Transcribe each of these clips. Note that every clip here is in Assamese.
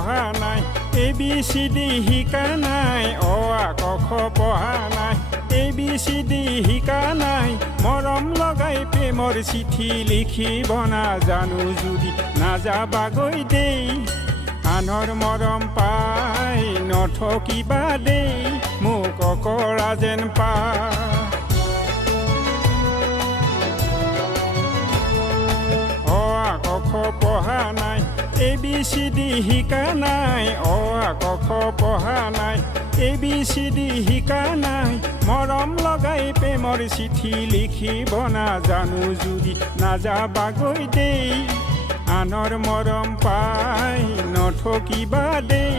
পঢ়া নাই ABCD শিকা নাই অ আ ক খ পঢ়া নাই ABCD শিকা নাই মৰম লগাই প্ৰেমৰ চিঠি লিখিব নাজানো যদি নাযাবাগৈ দেই আনৰ মৰম পাই নথকিবা দেই মোক অকৰা যেন পা অ আ ক খ পঢ়া নাই ABCD শিকা নাই অ আ ক খ পঢ়া নাই ABCD শিকা নাই মৰম লগাই প্ৰেমৰ চিঠি লিখিব নাজানো যদি নাযাবাগৈ দেই আনৰ মৰম পাই নথকিবা দেই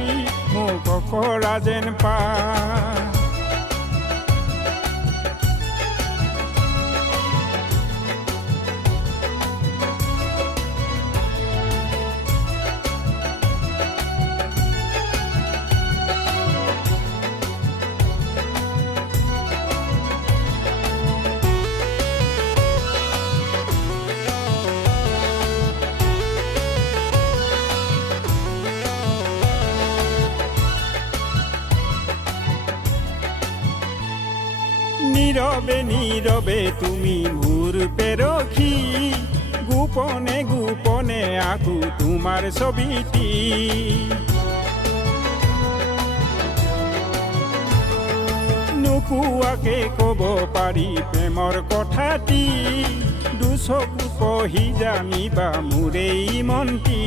মোক অকৰা যেন পা নীৰবে নীৰবে তুমি মোৰ পেৰখি গোপনে গোপনে আকো তোমাৰ ছবিটি নোকোৱাকে ক'ব পাৰি প্ৰেমৰ কথাটি দুচকু পঢ়ি জানিবা মোৰেই মনটি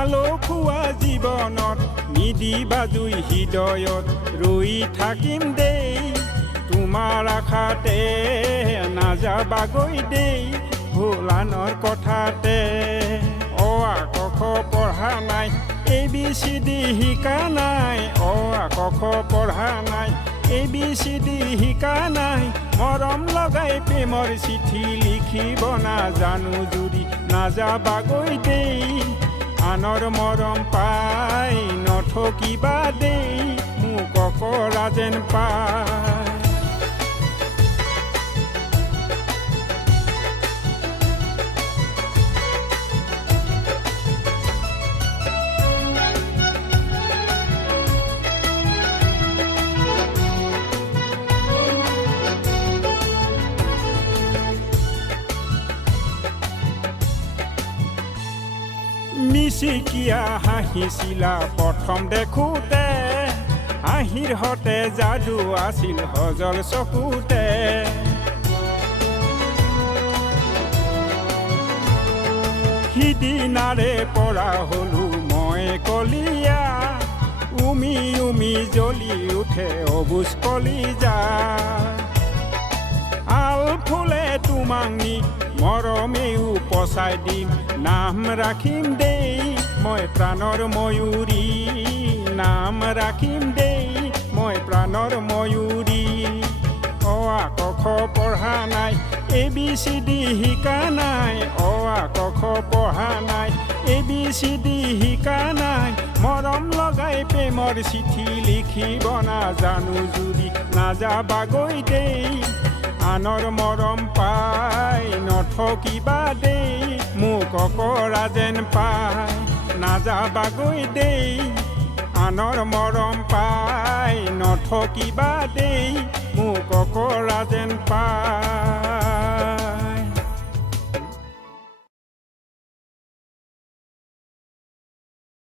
আলোকোৱা জীৱনত নিদিবা জুই হৃদয়ত ৰৈ থাকিম দেই তোমাৰ আশাতে নাযাবাগৈ দেই ভোলানৰ কথাতে অ আ ক খ পঢ়া নাই ABCD শিকা নাই অ আ ক খ পঢ়া নাই ABCD শিকা নাই মৰম লগাই প্ৰেমৰ চিঠি লিখিব নাজানো যদি নাযাবাগৈ দেই আনৰ মৰম পাই নথকিবা দেই মোক অকৰা যেন পাই মিচিকিয়া হাঁহিছিলা প্ৰথম দেখোঁতে হাঁহিৰ হতে যাদু আছিল সজল চকুতে সিদিনাৰে পৰা হলো মই কলিয়া উমি উমি জ্বলি উঠে অবুজ কলিজা আল ফুলে তোমাক নি মৰমেও পচাই দিম নাম ৰাখিম দেই মই প্ৰাণৰ ময়ূৰী নাম ৰাখিম দেই মই প্ৰাণৰ ময়ূৰী অ আ ক খ পঢ়া নাই ABCD শিকা নাই অ আ ক খ পঢ়া নাই ABCD শিকা নাই মৰম লগাই প্ৰেমৰ চিঠি লিখিব নাজানো যদি নাযাবাগৈ দেই আনৰ মৰম পাই নথকিবা দেই মোক অকৰা যেন পাই নাযাবাগৈ দেই আনৰ মৰম পাই নথকিবা দেই মোক অকৰা যেন